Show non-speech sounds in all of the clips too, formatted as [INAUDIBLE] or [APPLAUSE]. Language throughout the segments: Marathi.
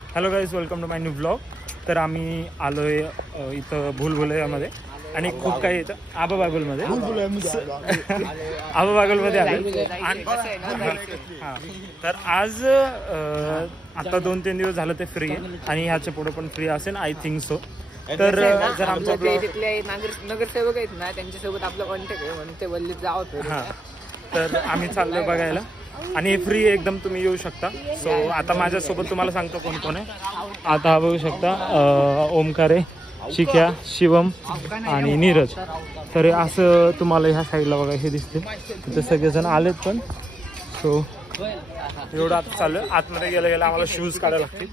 Hello guys welcome to my new blog तर आम्ही आलो आहे इथं भूलभुलैयामध्ये. आणि खूप काही इथं आबा बागुलमध्ये आबा बागुलमध्ये आलो आणि हां. तर आज आता दोन तीन दिवस झालं ते फ्री आहे. आणि ह्याच्या पुढे पण फ्री असेल आय थिंक सो तर जर आमचा ते ब्लॉग तिथले नगर नगरसेवक आहेत ना त्यांच्यासोबत आपला कॉन्टॅक्ट आहे म्हणून ते बोलले जावं. हां. तर आम्ही चाललोय बघायला. आणि फ्री एकदम तुम्ही येऊ शकता. सो आता माझ्यासोबत तुम्हाला सांगतो कोण कोण आहे. आता हा बघू शकता ओमकारे शिक्या शिवम आणि नीरज. तर असं तुम्हाला ह्या साईडला बघा हे दिसते. तिथे सगळेजण आलेत पण. सो एवढं आता चालू आहे. आतमध्ये गेलं गेलं आम्हाला शूज काढायला लागतील.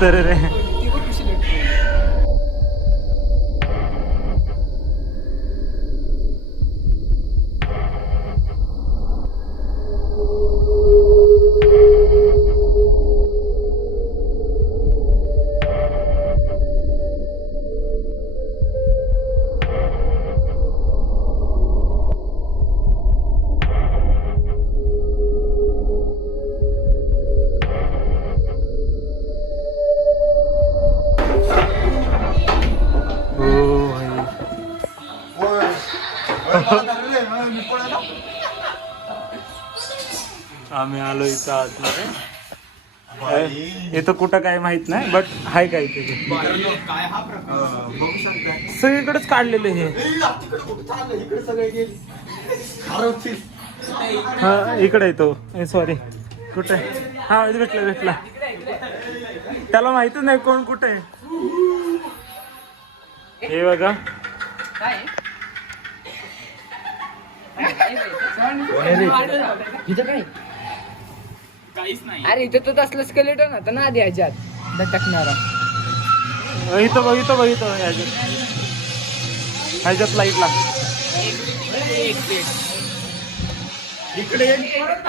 माणूस रे रे. आम्ही आलो इथं आतमध्ये इथं कुठं काय माहीत नाही बट हाय काय तिथे काय हा प्रकार बघू शकता सगळीकडेच काढलेले हे. इकडे सगळे गेले हरवतील हा इकडे येतो सॉरी कुठे? हा भेटला भेटला. त्याला माहितच नाही कोण कुठे आहे. हे बघा. काय? इथं काय अरे इथं तर असलं स्केलेटन होतं ना आधी ह्याच्यात लटकणारा इथं बघ इथं बघ इथं ह्याच्यात. ह्याच्यात लाइट लाग इकडे ये. परत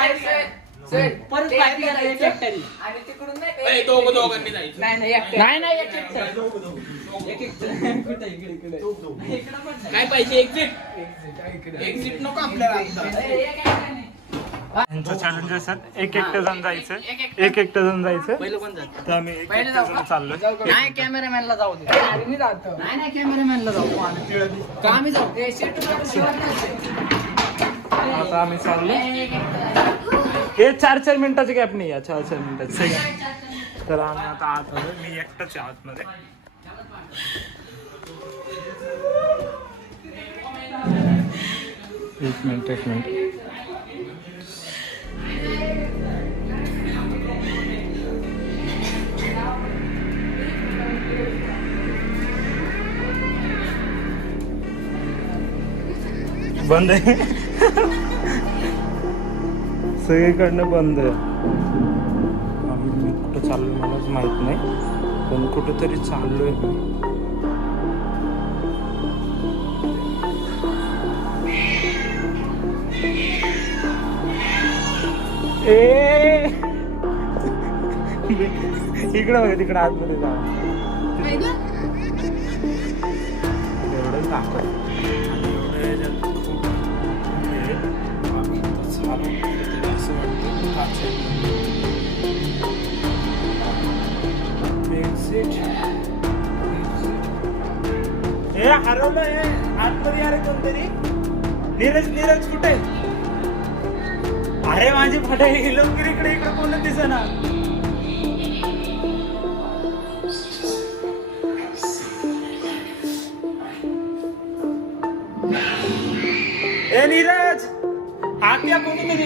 आणि तिकडून नाही का- नाही नाही एकटं. नाही नाही एक एकटं. एक एकटं. काय पाहिजे एक्झिट एक्झिट नको आपल्याला आता. चॅलेंज सर एक एकटं जण जायचं. एक एकटं जण जायचं. तर आम्ही एक एकटं जण? चाललोय. नाही कॅमेरामॅनला जाऊ दे. अरे मी जातो. नाही नाही कॅमेरामॅनला जाऊ. का आम्ही जाऊ? आता आम्ही चाललो हे चार चार मिनिटाची गॅप नाही या चार चार मिनिटाची. तर आम्ही आता आत आलो मी एकटाच आहे आतमध्ये. एक मिनिट एक मिनिट. बंद आहे. सगळीकडनं बंद आहे. आम्ही मी कुठं चाललोय मलाच माहीत नाही. पण कुठंतरी चाललोय मी. ए! इकडं बघा तिकडं आतमध्ये जा. एवढंच दाखव. कोणतरी. नीरज नीरज कुठे? अरे माझी फटाई लवकर इकडे इकडे कोण दिसणार? ए नीरज! आत या कोणतरी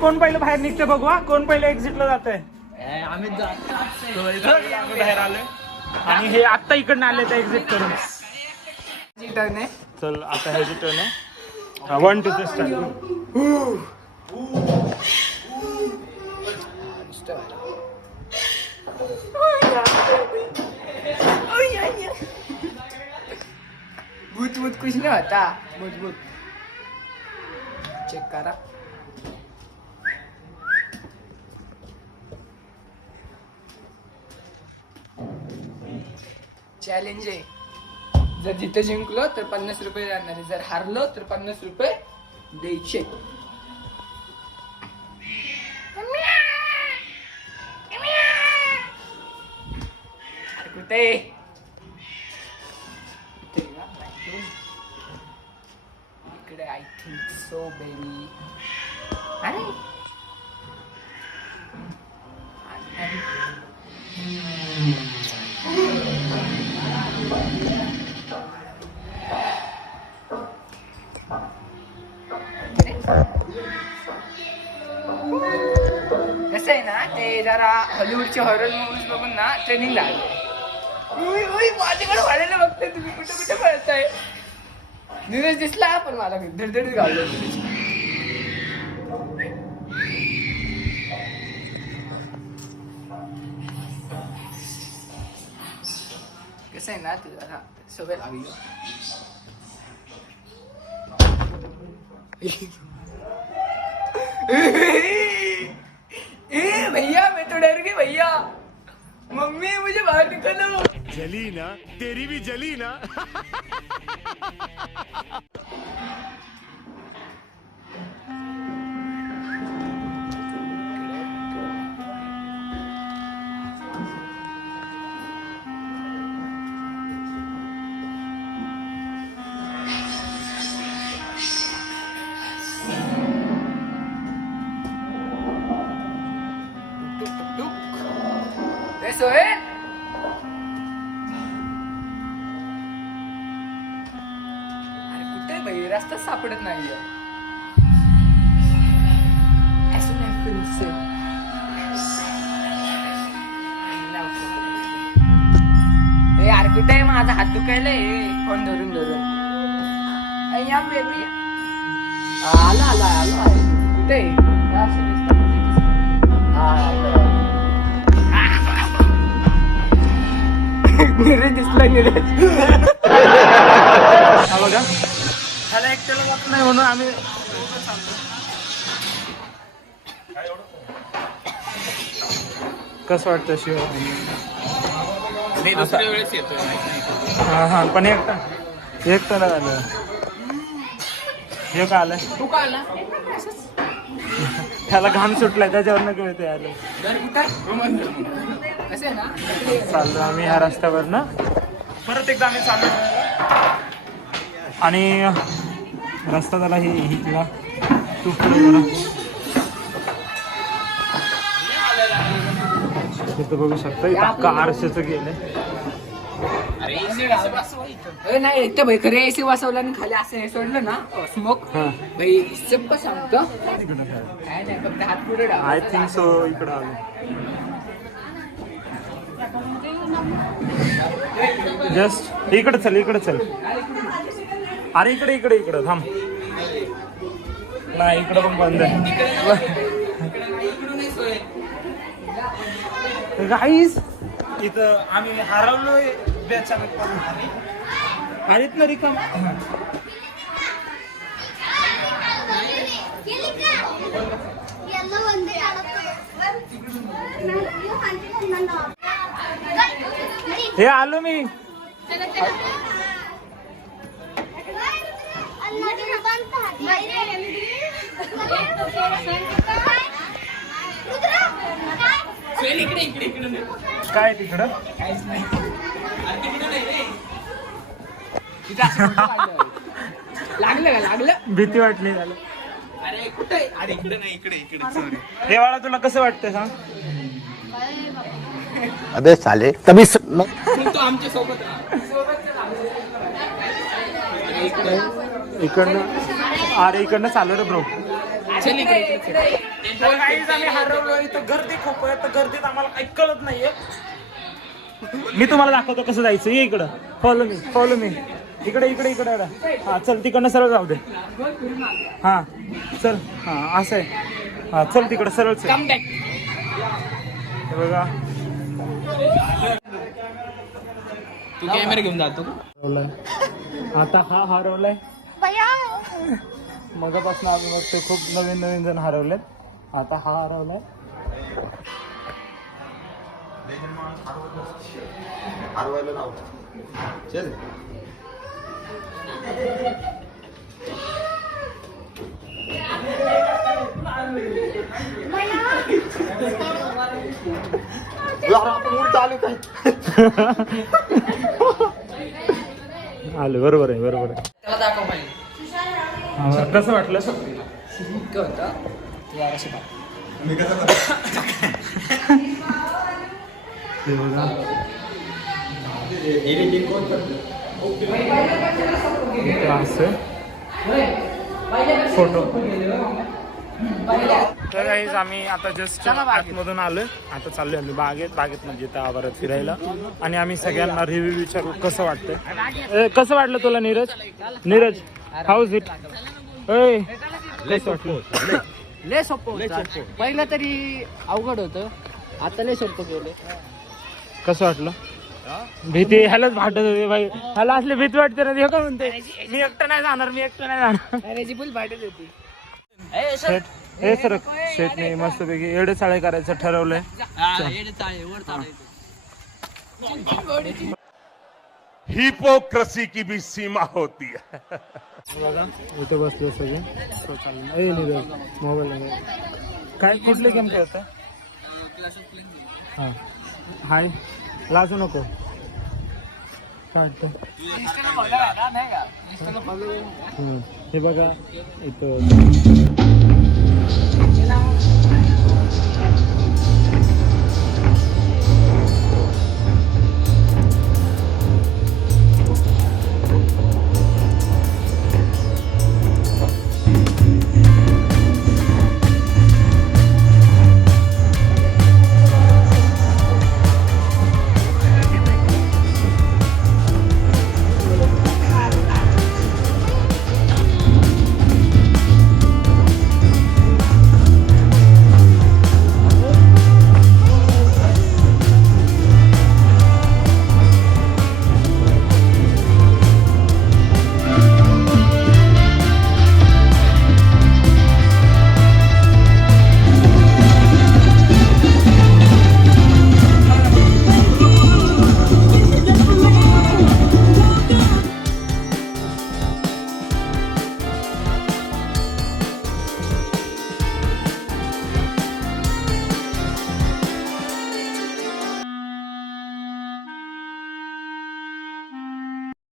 कोण पहिले बाहेर निघते बघू हा? कोण पहिले एक्झिटला जात आहे आम्ही बाहेर आलोय. आणि हे आत्ता इकडनं आले तर एक्झिट करून. आहे. चल आता ह्याची टर्न आहे वन टू थ्री स्टार्ट भूत भूत कुछ नाही होता। भूत भूत चेक करा। चॅलेंज आहे. जर जिथे जिंकलो तर पन्नास रुपये राहणार आहे. जर हारलो तर पन्नास रुपये द्यायचे. कुठे? इकडे आय थिंक सो बेबी अरे अरे. हॉलिवूडचे हॉरर मूवीज बघून ना ट्रेनिंग लागले उई माझ्याकडे वाढायला बघताय तुम्ही कुठे कुठे पळताय? नीरज दिसला पण मला धडधडीत घाललो कसं आहे ना तुझा जरा सवय लागली. ए [LAUGHS] भैया मम्मी मुझे बाहर निकलो। जली ना तेरी भी जली ना। कुठे भाई रस्ता सापडत नाहीये. यार कुठे माझा हात दुखायलाय फोन धरून धरून. या बेबी आला आला आला. कुठे. नीरज दिसला नीरज हा बघा. ह्याला एकट्याला जात नाही म्हणून आम्ही कसं वाटतं शिव मी दुसऱ्या वेळेस येतोय नाही. हा हा पण एकटा एकटा आलं. हे का आलंय तू का आला? त्याला घाम सुटलाय त्याच्यावरनं कळते आलं. घर कुठं आहे? कसं आहे ना? चाललो आम्ही ह्या रस्त्यावर ना परत एकदा आम्ही चाललो आणि रस्ता झाला ही हिला तू जरा. इथं बघू शकता आरशाचं गेलंय ए, नाही इथं भाई खरे एसी बसवलं आणि खाली असं हे सोडलं ना स्मोक भाई सब सांगतो. काय नाही फक्त हात पुढे डाव. आय थिंक सो इकडं आलो. जस्ट इकडे चल इकडे चल. अरे इकडे इकडे इकडे थांब. नाही इकडे पण बंद आहे. इथं आम्ही हरवलोय अरे ना रिकम. हे आलो मी. काय तिकडं? अरे तिकडे नाही रे. [LAUGHS] लागलं का? लागलं? भीती वाटली झालं. अरे कुठे अरे इकडे नाही इकडे इकडे. सॉरी हे बाळा तुला कसं वाटतं सांग? अबे साले तभी तू आमच्यासोबत इकडनं अरे इकडनं चालू रे ब्रो. चल इकडे इकडे आम्ही हरवलो इथं गर्दी खूप आहे तर गर्दीत आम्हाला काही कळत नाहीये. मी तुम्हाला दाखवतो कसं जायचं. ये इकडं. फॉलो मी फॉलो मी इकडे इकडे इकडे. हा चल तिकडनं सरळ जाऊ दे. हा चल. हा असं आहे. हा चल तिकडं सरळ चल. कम बॅक हे बघा. तू कॅमेरा घेऊन जातो आता हा हरवलाय. मगापासून आम्ही बघतोय खूप नवीन नवीन जण हरवलेत. आता हा हरवलाय. आलं बरोबर आहे बरोबर आहे त्याला दाखव पाहिजे हा, कसं वाटलं? फोटो. तर आम्ही आता जस्ट आतमधून आलोय. आता चाललोय आम्ही बागेत. बागेत म्हणजे आवारात फिरायला. आणि आम्ही सगळ्यांना रिव्ह्यू विचारू कसं वाटतंय. ए, कसं वाटलं तुला नीरज? नीरज हाऊस इट ए कसं वाटलं लय सोपं होतं पहिलं तरी अवघड होतं. आता लय सोपं गेले कसं वाटलं? भीती ह्यालाच भाटत होते बाई. ह्याला असली भीती वाटते ना ते का म्हणते? मी एकटं नाही जाणार मी एकटं नाही जाणार. फुल फाटत होती. शेट हे सर शेटने मस्तपैकी एवढे चाळे करायचं ठरवलंय. हिपोक्रेसी की भी सीमा होती है बघा इथे बसले सगळे So चालेल. ए नीरज मोबाईल काय कुठले गेम खेळत हा हाय लाजू नको काय वाटतं? हम्म. हे बघा इथं